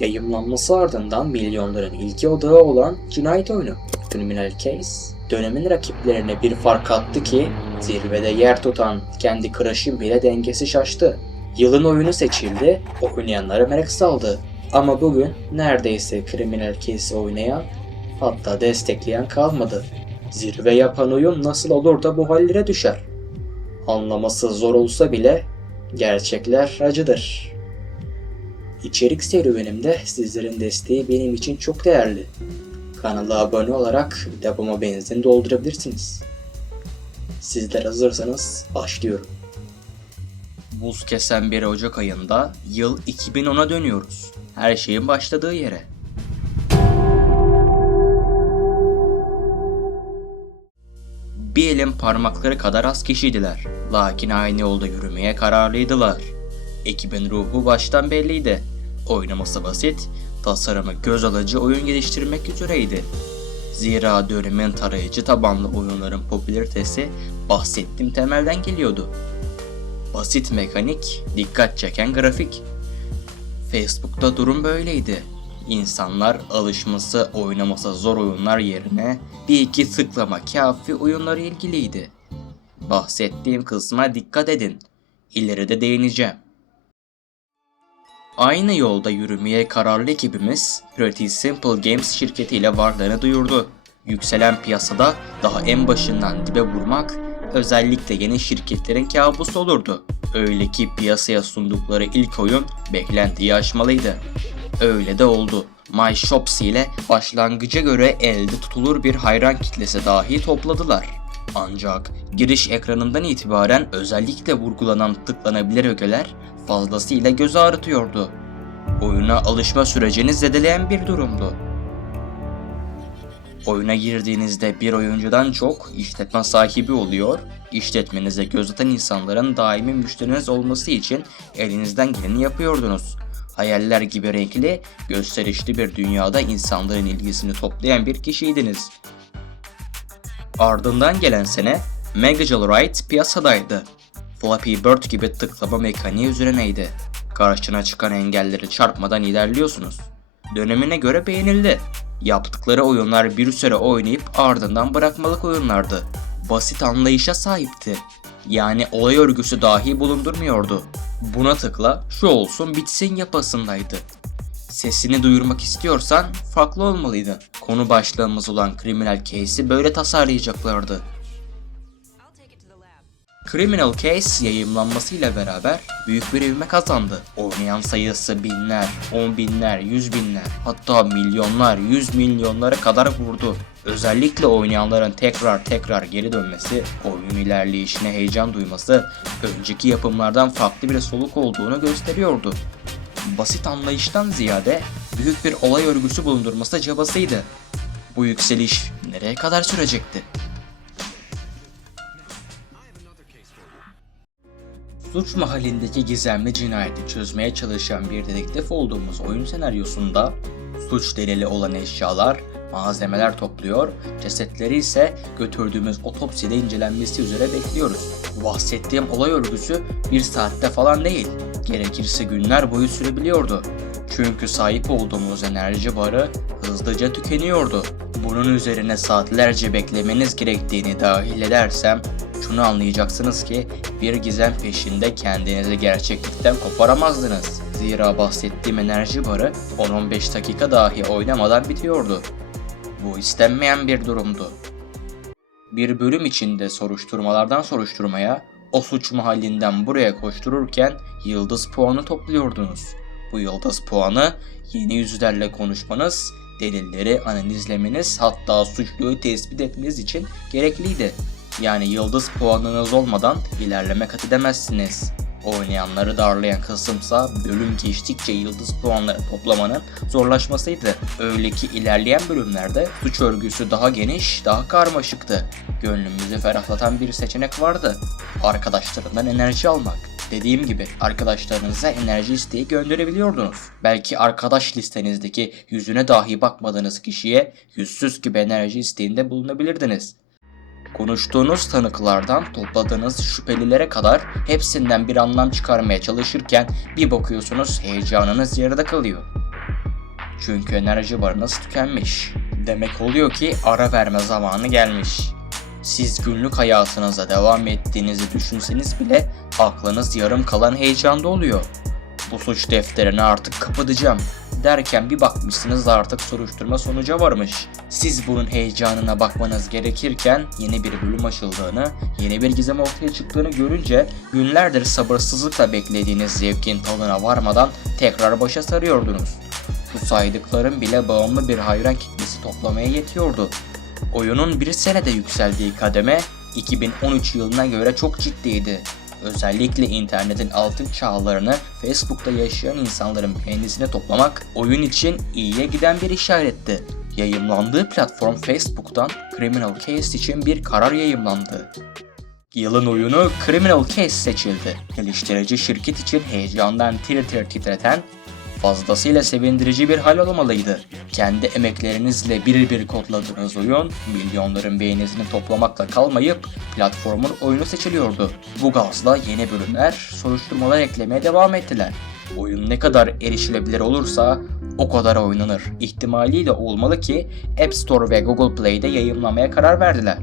Yayımlanması ardından milyonların ilgi odağı olan cinayet oyunu Criminal Case, dönemin rakiplerine bir fark attı ki zirvede yer tutan kendi Crush'ın bile dengesi şaştı. Yılın oyunu seçildi, oynayanlara merak saldı. Ama bugün neredeyse Criminal Case oynayan, hatta destekleyen kalmadı. Zirve yapan oyun nasıl olur da bu hallere düşer? Anlaması zor olsa bile gerçekler acıdır. İçerik serüvenimde sizlerin desteği benim için çok değerli. Kanala abone olarak depoma benzin doldurabilirsiniz. Sizler hazırsanız başlıyorum. Buz kesen bir Ocak ayında yıl 2010'a dönüyoruz. Her şeyin başladığı yere. Bir elin parmakları kadar az kişiydiler. Lakin aynı yolda yürümeye kararlıydılar. Ekibin ruhu baştan belliydi. Oynaması basit, tasarımı göz alıcı oyun geliştirmek üzereydi. Zira dönemin tarayıcı tabanlı oyunların popülaritesi bahsettiğim temelden geliyordu. Basit mekanik, dikkat çeken grafik. Facebook'ta durum böyleydi. İnsanlar alışması, oynaması zor oyunlar yerine bir iki tıklama kafi oyunlara ilgiliydi. Bahsettiğim kısma dikkat edin. İleride değineceğim. Aynı yolda yürümeye kararlı ekibimiz Pretty Simple Games şirketiyle varlığını duyurdu. Yükselen piyasada daha en başından dibe vurmak özellikle yeni şirketlerin kabusu olurdu. Öyle ki piyasaya sundukları ilk oyun beklentiyi aşmalıydı. Öyle de oldu. My Shops ile başlangıca göre elde tutulur bir hayran kitlesi dahi topladılar. Ancak giriş ekranından itibaren özellikle vurgulanan tıklanabilir ögeler fazlasıyla göz ağrıtıyordu. Oyuna alışma sürecini zedeleyen bir durumdu. Oyuna girdiğinizde bir oyuncudan çok işletme sahibi oluyor, işletmenize göz atan insanların daimi müşteriniz olması için elinizden geleni yapıyordunuz. Hayaller gibi renkli, gösterişli bir dünyada insanların ilgisini toplayan bir kişiydiniz. Ardından gelen sene Mega Joyride piyasadaydı. Flappy Bird gibi tıklama mekaniği üzerineydi. Karşına çıkan engelleri çarpmadan ilerliyorsunuz. Dönemine göre beğenildi. Yaptıkları oyunlar bir süre oynayıp ardından bırakmalık oyunlardı. Basit anlayışa sahipti. Yani olay örgüsü dahi bulundurmuyordu. Buna tıkla, şu olsun bitsin yapasındaydı. Sesini duyurmak istiyorsan farklı olmalıydı. Konu başlığımız olan Criminal Case'i böyle tasarlayacaklardı. Criminal Case yayımlanmasıyla beraber büyük bir ivme kazandı. Oynayan sayısı binler, 10 binler, 100 binler, hatta milyonlar, 100 milyonlara kadar vurdu. Özellikle oynayanların tekrar geri dönmesi, oyun ilerleyişine heyecan duyması, önceki yapımlardan farklı bir soluk olduğunu gösteriyordu. Basit anlayıştan ziyade büyük bir olay örgüsü bulundurması çabasıydı. Bu yükseliş nereye kadar sürecekti? Suç mahallindeki gizemli cinayeti çözmeye çalışan bir dedektif olduğumuz oyun senaryosunda suç delili olan eşyalar, malzemeler topluyor, cesetleri ise götürdüğümüz otopside incelenmesi üzere bekliyoruz. Bahsettiğim olay örgüsü bir saatte falan değil, gerekirse günler boyu sürebiliyordu. Çünkü sahip olduğumuz enerji barı hızlıca tükeniyordu. Bunun üzerine saatlerce beklemeniz gerektiğini dahil edersem şunu anlayacaksınız ki bir gizem peşinde kendinizi gerçeklikten koparamazdınız. Zira bahsettiğim enerji barı 10-15 dakika dahi oynamadan bitiyordu. Bu istenmeyen bir durumdu. Bir bölüm içinde soruşturmalardan soruşturmaya, o suç mahallinden buraya koştururken yıldız puanı topluyordunuz. Bu yıldız puanı yeni yüzlerle konuşmanız, delilleri analizlemeniz, hatta suçluyu tespit etmeniz için gerekliydi. Yani yıldız puanınız olmadan ilerleme kat edemezsiniz. Oynayanları darlayan kısımsa bölüm geçtikçe yıldız puanları toplamanın zorlaşmasıydı. Öyle ki ilerleyen bölümlerde suç örgüsü daha geniş, daha karmaşıktı. Gönlümüzü ferahlatan bir seçenek vardı. Arkadaşlarından enerji almak. Dediğim gibi arkadaşlarınıza enerji isteği gönderebiliyordunuz. Belki arkadaş listenizdeki yüzüne dahi bakmadığınız kişiye yüzsüz gibi enerji isteğinde bulunabilirdiniz. Konuştuğunuz tanıklardan topladığınız şüphelilere kadar hepsinden bir anlam çıkarmaya çalışırken bir bakıyorsunuz heyecanınız yarıda kalıyor. Çünkü enerji barınız tükenmiş. Demek oluyor ki ara verme zamanı gelmiş. Siz günlük hayatınıza devam ettiğinizi düşünseniz bile aklınız yarım kalan heyecanda oluyor. Bu suç defterini artık kapatacağım derken bir bakmışsınız artık soruşturma sonuca varmış. Siz bunun heyecanına bakmanız gerekirken yeni bir bölüm açıldığını, yeni bir gizem ortaya çıktığını görünce günlerdir sabırsızlıkla beklediğiniz zevkin tadına varmadan tekrar başa sarıyordunuz. Bu saydıklarım bile bağımlı bir hayran kitlesi toplamaya yetiyordu. Oyunun bir senede yükseldiği kademe 2013 yılına göre çok ciddiydi. Özellikle internetin altın çağlarını Facebook'ta yaşayan insanların beğenisini toplamak oyun için iyiye giden bir işaretti. Yayımlandığı platform Facebook'tan Criminal Case için bir karar yayımlandı. Yılın oyunu Criminal Case seçildi. Geliştirici şirket için heyecandan tir tir titreten, fazlasıyla sevindirici bir hal olmalıydı. Kendi emeklerinizle bir kodladığınız oyun, milyonların beğenisini toplamakla kalmayıp platformun oyunu seçiliyordu. Bu gazla yeni bölümler, soruşturmalar eklemeye devam ettiler. Oyun ne kadar erişilebilir olursa o kadar oynanır ihtimaliyle olmalı ki App Store ve Google Play'de yayımlamaya karar verdiler.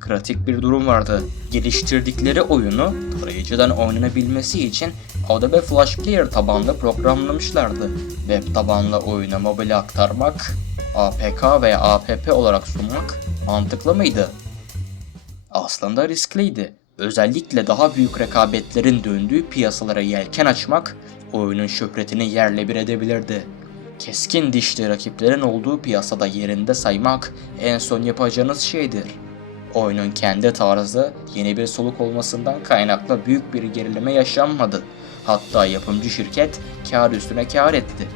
Kritik bir durum vardı. Geliştirdikleri oyunu tarayıcıdan oynanabilmesi için Adobe Flash Player tabanlı programlamışlardı. Web tabanlı oyunu mobile aktarmak, APK veya APP olarak sunmak mantıklı mıydı? Aslında riskliydi. Özellikle daha büyük rekabetlerin döndüğü piyasalara yelken açmak oyunun şöhretini yerle bir edebilirdi. Keskin dişli rakiplerin olduğu piyasada yerinde saymak en son yapacağınız şeydir. Oyunun kendi tarzı yeni bir soluk olmasından kaynaklı büyük bir gerileme yaşanmadı. Hatta yapımcı şirket kar üstüne kar etti.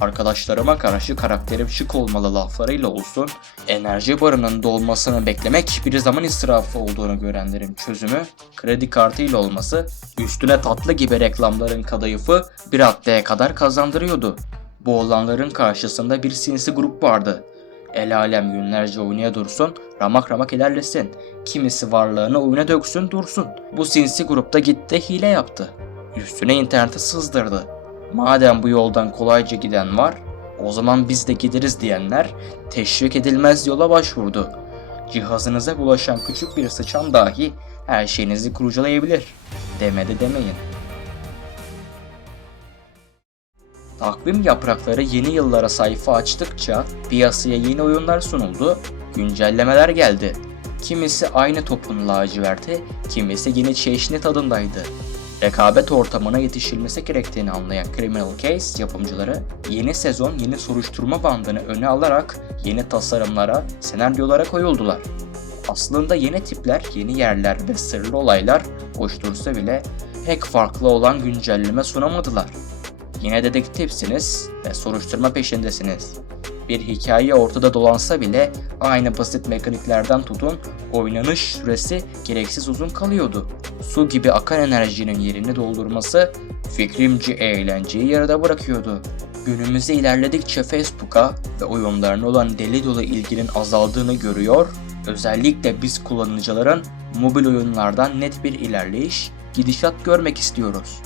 Arkadaşlarıma karşı karakterim şık olmalı laflarıyla olsun, enerji barının dolmasını beklemek bir zaman israfı olduğunu görenlerin çözümü, kredi kartıyla olması, üstüne tatlı gibi reklamların kadayıfı bir haftaya kadar kazandırıyordu. Bu olanların karşısında bir sinsi grup vardı. El alem günlerce oynaya dursun, ramak ramak ilerlesin. Kimisi varlığını oyuna döksün dursun. Bu sinsi grupta gitti hile yaptı. Üstüne internete sızdırdı. Madem bu yoldan kolayca giden var, o zaman biz de gideriz diyenler teşvik edilmez yola başvurdu. Cihazınıza bulaşan küçük bir sıçan dahi her şeyinizi kurcalayabilir. Demedi demeyin. Takvim yaprakları yeni yıllara sayfa açtıkça piyasaya yeni oyunlar sunuldu, güncellemeler geldi. Kimisi aynı topun laciverti, kimisi yeni çeşni tadındaydı. Rekabet ortamına yetişilmesi gerektiğini anlayan Criminal Case yapımcıları yeni sezon yeni soruşturma bandını öne alarak yeni tasarımlara, senaryolara koyuldular. Aslında yeni tipler, yeni yerler ve sırlı olaylar hoş dursa bile pek farklı olan güncelleme sunamadılar. Yine dedektifsiniz ve soruşturma peşindesiniz. Bir hikaye ortada dolansa bile aynı basit mekaniklerden tutun, oynanış süresi gereksiz uzun kalıyordu. Su gibi akan enerjinin yerini doldurması fikrimce eğlenceyi yarıda bırakıyordu. Günümüzde ilerledikçe Facebook'a ve oyunlarına olan deli dolu ilginin azaldığını görüyor, özellikle biz kullanıcıların mobil oyunlardan net bir ilerleyiş, gidişat görmek istiyoruz.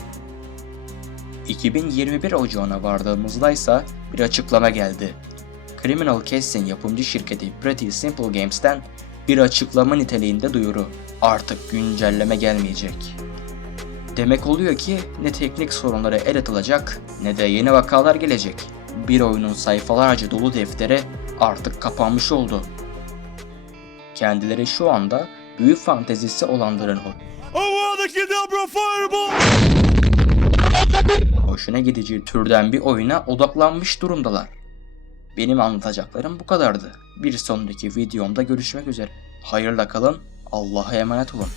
2021 Ocağı'na vardığımızda ise bir açıklama geldi. Criminal Case'in yapımcı şirketi Pretty Simple Games'ten bir açıklama niteliğinde duyuru. Artık güncelleme gelmeyecek. Demek oluyor ki ne teknik sorunlara el atılacak ne de yeni vakalar gelecek. Bir oyunun sayfalarca dolu defteri artık kapanmış oldu. Kendileri şu anda büyü fantezisi olanların hoşuna gidici türden bir oyuna odaklanmış durumdalar. Benim anlatacaklarım bu kadardı. Bir sonraki videomda görüşmek üzere. Hayırla kalın, Allah'a emanet olun.